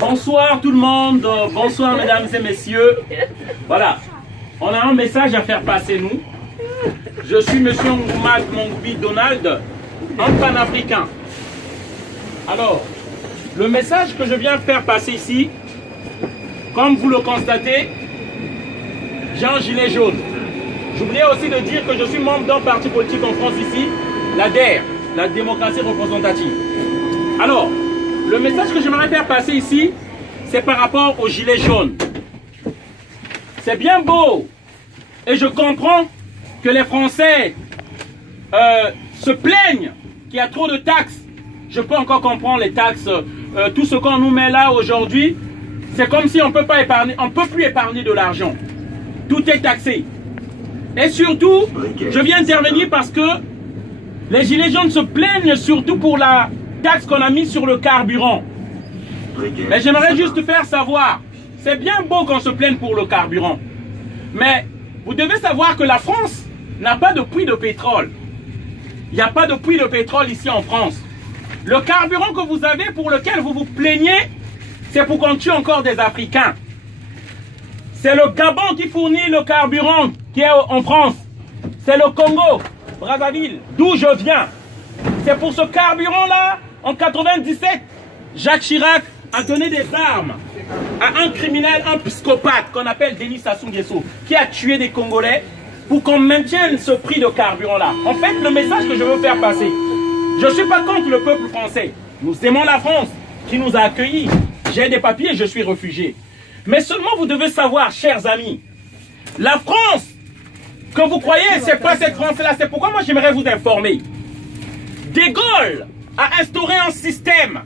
Bonsoir tout le monde, bonsoir mesdames et messieurs. Voilà, on a un message à faire passer nous. Je suis monsieur Ngoumad Mongoubi Donald, un panafricain. Alors, le message que je viens faire passer ici, comme vous le constatez, j'ai un gilet jaune. J'oubliais aussi de dire que je suis membre d'un parti politique en France ici, la DER, la démocratie représentative. Alors, le message que j'aimerais faire passer ici, c'est par rapport au gilet jaune. C'est bien beau, et je comprends que les Français se plaignent qu'il y a trop de taxes. Je peux encore comprendre les taxes, tout ce qu'on nous met là aujourd'hui, c'est comme si on peut pas épargner, on peut plus épargner de l'argent. Tout est taxé. Et surtout, je viens intervenir parce que les gilets jaunes se plaignent surtout pour la taxe qu'on a mise sur le carburant. Mais j'aimerais juste faire savoir, c'est bien beau qu'on se plaigne pour le carburant, mais vous devez savoir que la France n'a pas de puits de pétrole. Il n'y a pas de puits de pétrole ici en France. Le carburant que vous avez, pour lequel vous vous plaignez, c'est pour qu'on tue encore des Africains. C'est le Gabon qui fournit le carburant qui est en France. C'est le Congo, Brazzaville, d'où je viens. C'est pour ce carburant-là, en 97, Jacques Chirac a donné des armes à un criminel, un psychopathe qu'on appelle Denis Sassou Nguesso, qui a tué des Congolais pour qu'on maintienne ce prix de carburant-là. En fait, le message que je veux faire passer, je ne suis pas contre le peuple français. Nous aimons la France qui nous a accueillis. J'ai des papiers, je suis réfugié. Mais seulement vous devez savoir, chers amis, la France que vous croyez, c'est pas cette France-là. C'est pourquoi moi j'aimerais vous informer. De Gaulle a instauré un système.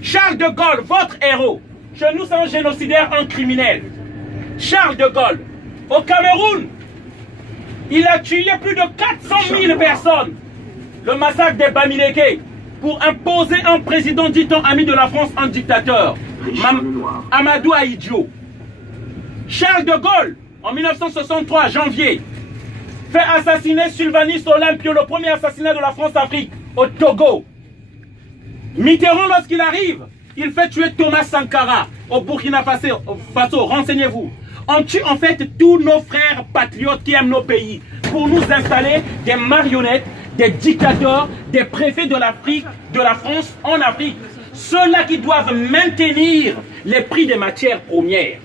Charles de Gaulle, votre héros, chez nous c'est un génocidaire, un criminel. Charles de Gaulle, au Cameroun, il a tué plus de 400 000 personnes. Le massacre des Bamileke, pour imposer un président dit-on ami de la France, un dictateur. Amadou Ahidjo. Charles de Gaulle, en 1963, janvier, fait assassiner Sylvanus Olympio, le premier assassinat de la France-Afrique, au Togo. Mitterrand, lorsqu'il arrive, il fait tuer Thomas Sankara au Burkina Faso. Renseignez-vous. On tue en fait tous nos frères patriotes qui aiment nos pays pour nous installer des marionnettes, des dictateurs, des préfets de l'Afrique, de la France en Afrique. Ceux-là qui doivent maintenir les prix des matières premières.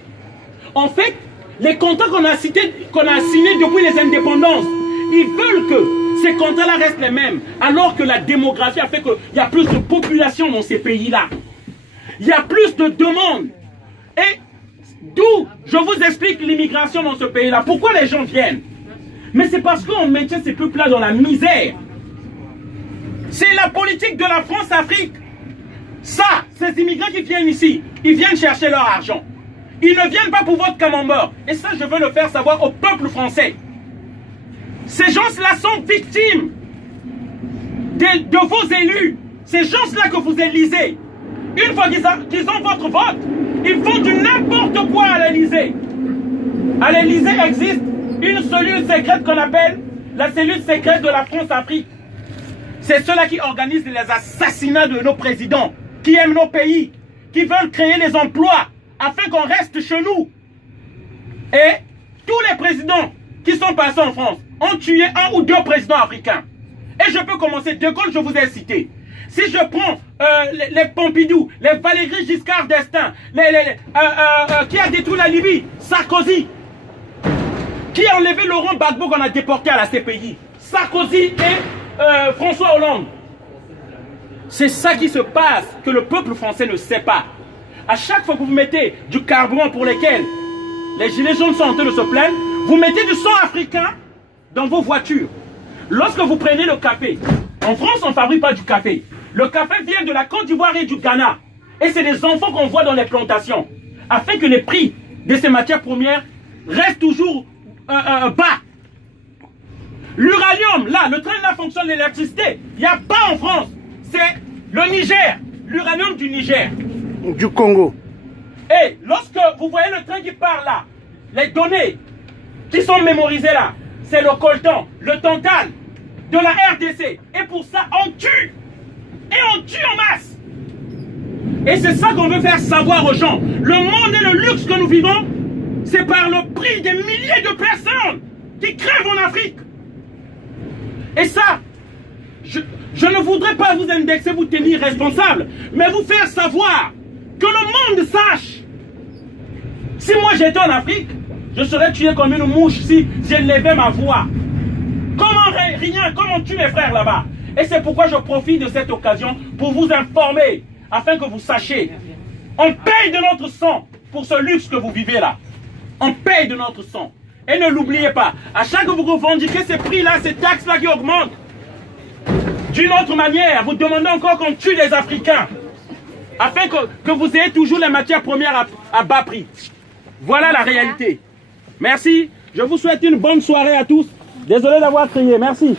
En fait, les contrats qu'on a signés depuis les indépendances, ils veulent que ces contrats-là restent les mêmes, alors que la démographie a fait qu'il y a plus de population dans ces pays-là. Il y a plus de demandes. Et d'où je vous explique l'immigration dans ce pays-là. Pourquoi les gens viennent? Mais c'est parce qu'on maintient ces peuples-là dans la misère. C'est la politique de la France-Afrique. Ça, ces immigrants qui viennent ici, ils viennent chercher leur argent. Ils ne viennent pas pour votre camembert. Et ça, je veux le faire savoir au peuple français. Ces gens-là sont victimes de vos élus. Ces gens-là que vous élisez. Une fois qu'ils ont votre vote, ils font du n'importe quoi à l'Élysée. À l'Élysée existe une cellule secrète qu'on appelle la cellule secrète de la France-Afrique. C'est ceux-là qui organisent les assassinats de nos présidents, qui aiment nos pays, qui veulent créer les emplois afin qu'on reste chez nous. Et tous les présidents qui sont passés en France ont tué un ou deux présidents africains. Et je peux commencer. De Gaulle, je vous ai cité. Si je prends les Pompidou, les Valéry Giscard d'Estaing, qui a détruit la Libye, Sarkozy, qui a enlevé Laurent Gbagbo qu'on a déporté à la CPI, Sarkozy et François Hollande. C'est ça qui se passe, que le peuple français ne sait pas. À chaque fois que vous mettez du carburant pour lequel les gilets jaunes sont en train de se plaindre, vous mettez du sang africain dans vos voitures. Lorsque vous prenez le café, en France on ne fabrique pas du café. Le café vient de la Côte d'Ivoire et du Ghana. Et c'est des enfants qu'on voit dans les plantations. Afin que les prix de ces matières premières restent toujours bas. L'uranium, là, le train là fonctionne l'électricité. Il n'y a pas en France. C'est le Niger, l'uranium du Niger. Du Congo. Et lorsque vous voyez le train qui part là, les données qui sont mémorisées là, c'est le coltan, le tantal de la RDC. Et pour ça, on tue. Et on tue en masse. Et c'est ça qu'on veut faire savoir aux gens. Le monde et le luxe que nous vivons, c'est par le prix des milliers de personnes qui crèvent en Afrique. Et ça, je ne voudrais pas vous indexer, vous tenir responsable, mais vous faire savoir que le monde sache. Si moi j'étais en Afrique, je serais tué comme une mouche si j'élevais ma voix. Comment rien, comment tue mes frères là-bas? Et c'est pourquoi je profite de cette occasion pour vous informer, afin que vous sachiez. On paye de notre sang pour ce luxe que vous vivez là. On paye de notre sang. Et ne l'oubliez pas, à chaque fois que vous revendiquez ces prix-là, ces taxes-là qui augmentent, d'une autre manière, vous demandez encore qu'on tue les Africains, afin que vous ayez toujours les matières premières à bas prix. Voilà la réalité. Merci. Je vous souhaite une bonne soirée à tous. Désolé d'avoir crié. Merci.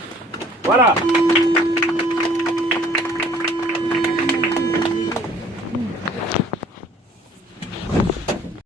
Voilà.